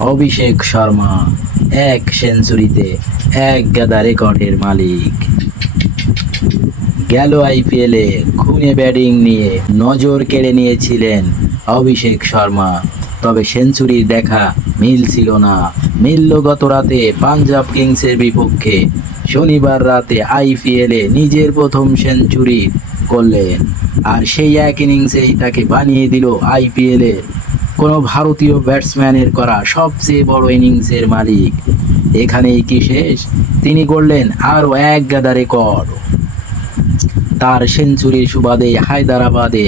অভিষেক শর্মা, এক সেঞ্চুরিতে এক গাদা রেকর্ডের মালিক। গেল আইপিএলে খুনে ব্যাটিং নিয়ে নজর কেড়ে নিয়েছিলেন অভিষেক শর্মা। তবে সেঞ্চুরির দেখা মিল ছিল না। মিলল গত রাতে পাঞ্জাব কিংসের বিপক্ষে। শনিবার রাতে আইপিএলে নিজের প্রথম সেঞ্চুরি করলেন। আর সেই এক ইনিংসেই তাকে বানিয়ে দিল আইপিএলের কোনো ভারতীয় ব্যাটসম্যানের করা সবচেয়ে বড় ইনিংসের মালিক। এখানেই কি শেষ? তিনি করলেন আরও এক গাদা রেকর্ড। তার সেঞ্চুরির সুবাদে হায়দ্রাবাদে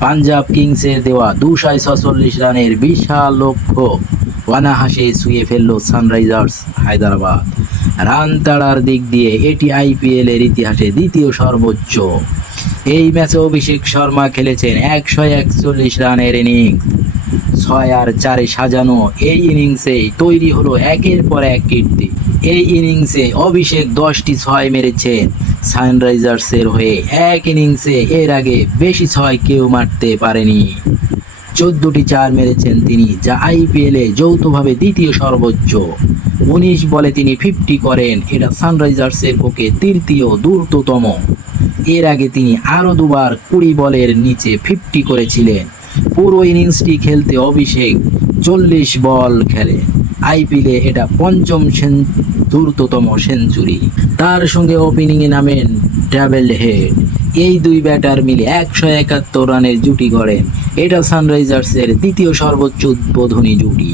পাঞ্জাব কিংসের দেওয়া দুশো ছচল্লিশ রানের বিশাল লক্ষ্য অনাহাসে ছুঁয়ে ফেলল সানরাইজার্স হায়দ্রাবাদ। রান তাড়ার দিক দিয়ে এটি আইপিএল এর ইতিহাসে দ্বিতীয় সর্বোচ্চ। এই ম্যাচে অভিষেক শর্মা খেলেছেন একশো একচল্লিশ রানের ইনিংস। ছয় আর চারে সাজানো এই ইনিংসে তৈরি হলো একের পর এক কীর্তি। এই ইনিংসে অভিষেক দশটি ছয় মেরেছেন সানরাইজার্সের হয়ে এক ইনিংসে এর আগে বেশি ছয় কেউ মারতে পারেনি। চোদ্দটি চার মেরেছেন তিনি, যা আইপিএলে যৌথভাবে দ্বিতীয় সর্বোচ্চ। উনিশ বলে তিনি ফিফটি করেন, এটা সানরাইজার্সের পক্ষে তৃতীয় দ্রুততম। এর আগে তিনি আরও দুবার কুড়ি বলের নিচে ফিফটি করেছিলেন। পুরো ইনিংসটি খেলতে অভিষেক চল্লিশ বল খেলে। আইপিএলে এটা পঞ্চম সেন দ্রুততম সেঞ্চুরি। তার সঙ্গে ওপেনিংয়ে নামেন ডাবল হেড। এই দুই ব্যাটার মিলে একশো একাত্তর রানের জুটি গড়েন। এটা সানরাইজার্সের দ্বিতীয় সর্বোচ্চ উদ্বোধনী জুটি।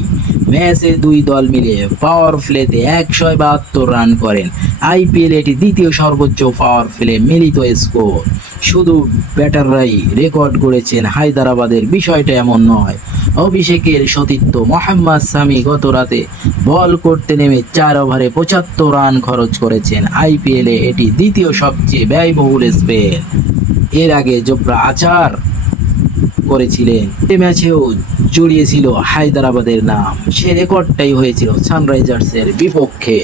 ম্যাচে দুই দল মিলে পাওয়ার প্লেতে একশো বাহাত্তর রান করেন। আইপিএল এটি দ্বিতীয় সর্বোচ্চ পাওয়ার প্লে মিলিত স্কোর শুধু ব্যাটাররাই রেকর্ড করেছেন হায়দ্রাবাদের, বিষয়টা এমন নয়। অভিষেকের সতীর্থ মোহাম্মদ সামি গত রাতে বল করতে নেমে চার ওভারে পঁচাত্তর রান খরচ করেছেন আইপিএলে এটি দ্বিতীয় সবচেয়ে ব্যয়বহুল স্পেল এর আগে জোপরা আচার করেছিলেন। এ ম্যাচেও জড়িয়েছিল হায়দ্রাবাদের নাম। সে রেকর্ডটাই হয়েছিল সানরাইজার্সের বিপক্ষে।